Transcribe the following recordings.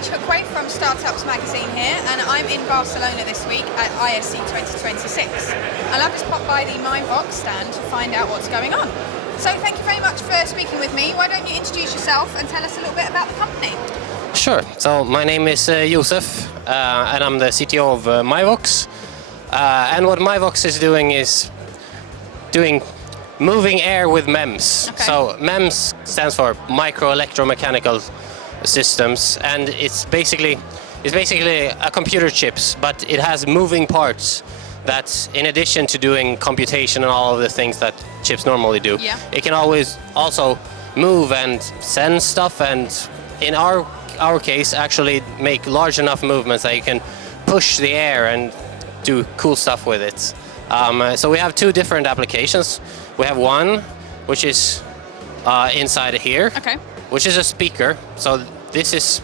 Paige Hookway from Startups Magazine here, and I'm in Barcelona this week at ISE 2026. And I've just popped by the MyVox stand to find out what's going on. So thank you very much for speaking with me. Why don't you introduce yourself and tell us a little bit about the company? Sure. So my name is Jossef, and I'm the CTO of MyVox. And what MyVox is doing moving air with MEMS. Okay. So MEMS stands for micro electromechanical systems, and it's basically a computer chips, but it has moving parts that, in addition to doing computation and all of the things that chips normally do, it can always also move and send stuff, and in our case actually make large enough movements that you can push the air and do cool stuff with it. So we have two different applications. We have one which is inside here, which is a speaker. So this is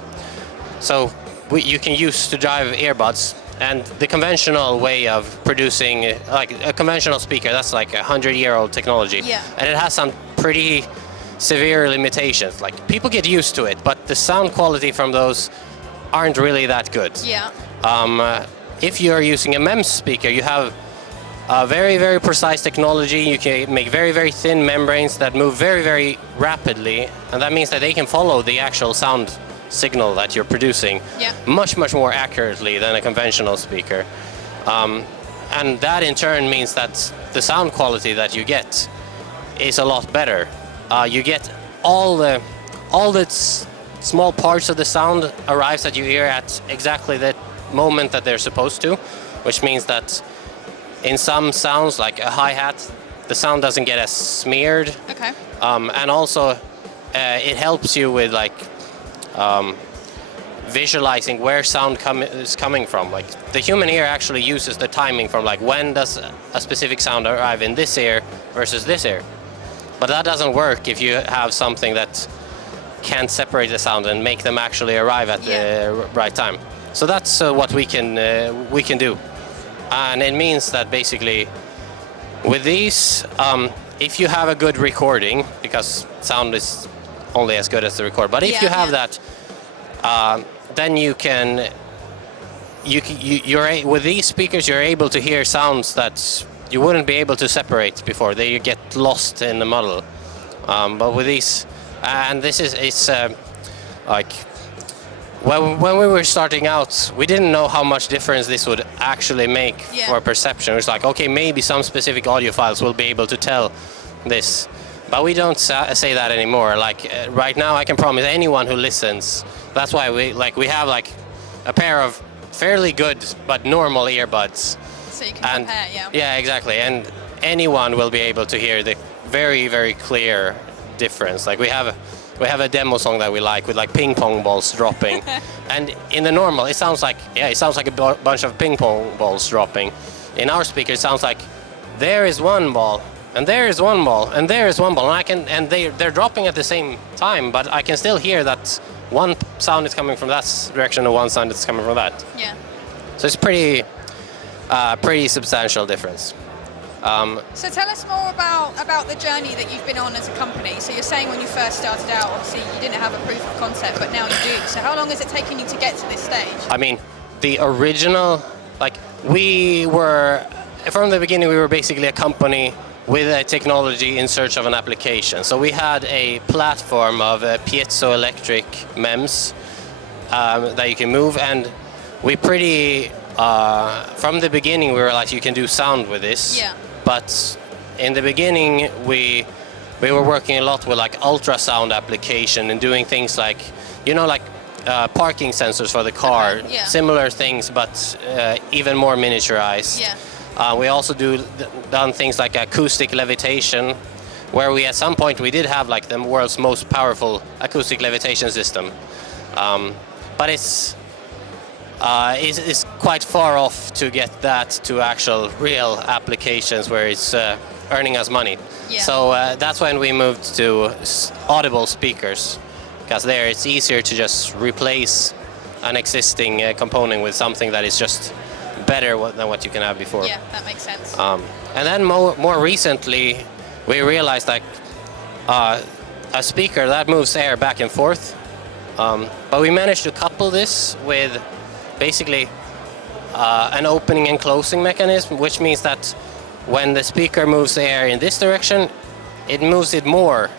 you can use to drive earbuds. And the conventional way of producing, like a conventional speaker, that's like 100-year-old technology, and it has some pretty severe limitations. Like, people get used to it, but the sound quality from those aren't really that good. If you're using a MEMS speaker, you have a very, very precise technology. You can make very, very thin membranes that move very, very rapidly, and that means that they can follow the actual sound signal that you're producing much, much more accurately than a conventional speaker. And that in turn means that the sound quality that you get is a lot better. You get all the small parts of the sound arrives at your ear at exactly the moment that they're supposed to, which means that in some sounds, like a hi-hat, the sound doesn't get as smeared. And also it helps you with visualizing where sound is coming from. Like, the human ear actually uses the timing from when does a specific sound arrive in this ear versus this ear. But that doesn't work if you have something that can't separate the sound and make them actually arrive at the right time. So that's what we can do. And it means that basically with these, if you have a good recording, because sound is only as good as the record, but if you have that, then you're with these speakers, you're able to hear sounds that you wouldn't be able to separate before. They get lost in the model. But with these, and this is, it's like, when we were starting out, we didn't know how much difference this would actually make for perception. It was like, okay, maybe some specific audiophiles will be able to tell this. But we don't say that anymore. Like, right now, I can promise anyone who listens. That's why we have a pair of fairly good but normal earbuds. So you can compare, Yeah, exactly. And anyone will be able to hear the very, very clear difference. Like, we have a demo song that we like with ping pong balls dropping, and in the normal, it sounds like a bunch of ping pong balls dropping. In our speaker, it sounds like there is one ball. And there is one ball, and there is one ball, and they're dropping at the same time, but I can still hear that one sound is coming from that direction and one sound is coming from that. So it's pretty substantial difference. So tell us more about the journey that you've been on as a company. So you're saying when you first started out, obviously you didn't have a proof of concept, but now you do. So how long has it taken you to get to this stage? I mean, the original, from the beginning, we were basically a company with a technology in search of an application. So we had a platform of piezoelectric MEMS that you can move, and we from the beginning we were like, you can do sound with this. But in the beginning we were working a lot with ultrasound application and doing things like parking sensors for the car, similar things, but even more miniaturized. We also done things like acoustic levitation, where we at some point we did have the world's most powerful acoustic levitation system, but it's quite far off to get that to actual real applications where it's earning us money. So that's when we moved to audible speakers, because there it's easier to just replace an existing component with something that is just better than what you can have before. Yeah, that makes sense. And then more recently, we realized that a speaker that moves air back and forth But we managed to couple this with basically an opening and closing mechanism, which means that when the speaker moves the air in this direction, it moves it more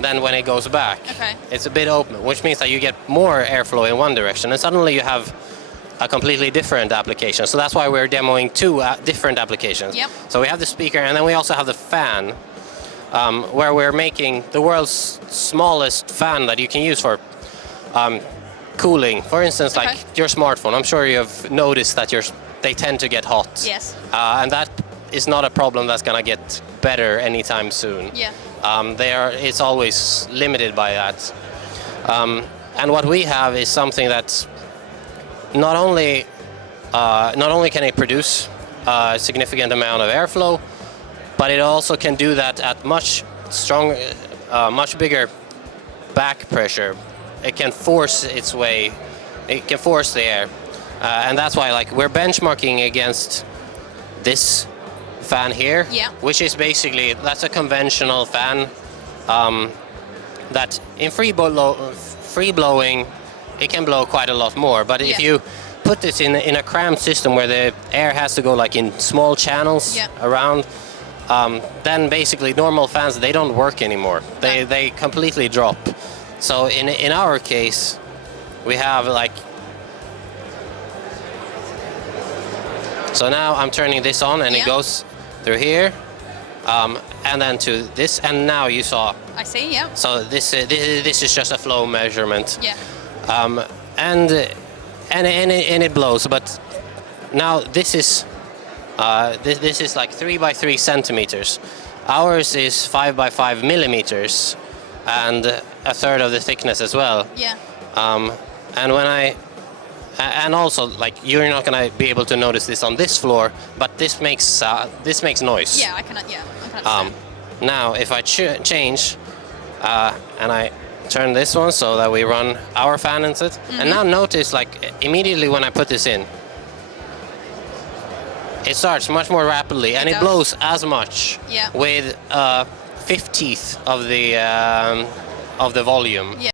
than when it goes back. Okay. It's a bit open, which means that you get more airflow in one direction, and suddenly you have a completely different application. So that's why we're demoing two different applications. Yep. So we have the speaker, and then we also have the fan, where we're making the world's smallest fan that you can use for cooling. For instance, Okay. like your smartphone. I'm sure you've noticed that they tend to get hot. Yes. And that is not a problem that's gonna get better anytime soon. Yeah. It's always limited by that. And what we have is something that's not only can it produce a significant amount of airflow, but it also can do that at much bigger back pressure. It can force its way. It can force the air, and that's why we're benchmarking against this fan here, Yeah. which is basically that's a conventional fan that in free blowing it can blow quite a lot more. But if Yeah. you put this in a cramped system where the air has to go in small channels Yeah. around, then basically normal fans, they don't work anymore. They completely drop. So in our case, we have so now I'm turning this on and Yeah. it goes through here, and then to this, and now you saw. I see. Yeah. So this is just a flow measurement. Yeah. And it blows, but now this is this is 3 by 3 centimeters. Ours is 5 by 5 millimeters, and a third of the thickness as well. Yeah. And also you're not gonna be able to notice this on this floor, but this makes noise. Yeah. I can understand. Now if I change and I turn this one so that we run our fan instead. Mm-hmm. And now notice immediately when I put this in, it starts much more rapidly and it does. blows as much Yeah. with 50th of the volume. Yeah.